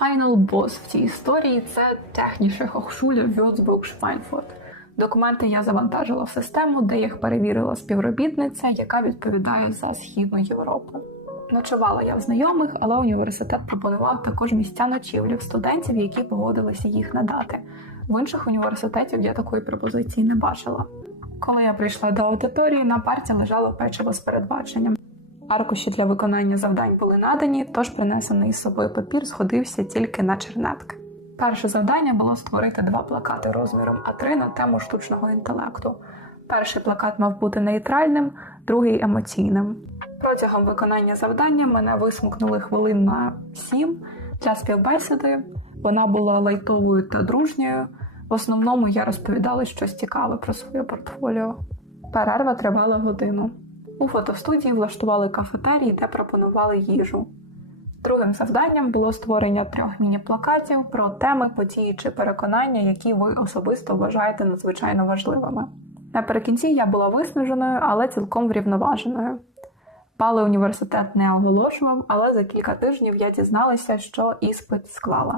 Final бос в цій історії це техніше Hochschule Würzburg Schweinfurt. Документи я завантажила в систему, де їх перевірила співробітниця, яка відповідає за Східну Європу. Ночувала я в знайомих, але університет пропонував також місця ночівлі в студентів, які погодилися їх надати. В інших університетів я такої пропозиції не бачила. Коли я прийшла до аудиторії, на парті лежало печиво з передбаченням. Аркуші для виконання завдань були надані, тож принесений із собою папір згодився тільки на чернетки. Перше завдання було створити два плакати розміром А3 на тему штучного інтелекту. Перший плакат мав бути нейтральним, другий емоційним. Протягом виконання завдання мене висмукнули хвилин на сім для співбесіди. Вона була лайтовою та дружньою. В основному я розповідала щось цікаве про своє портфоліо. Перерва тривала годину. У фотостудії влаштували кафетерій, де пропонували їжу. Другим завданням було створення трьох міні-плакатів про теми, події чи переконання, які ви особисто вважаєте надзвичайно важливими. Наприкінці я була виснаженою, але цілком врівноваженою. Бали університет не оголошував, але за кілька тижнів я дізналася, що іспит склала.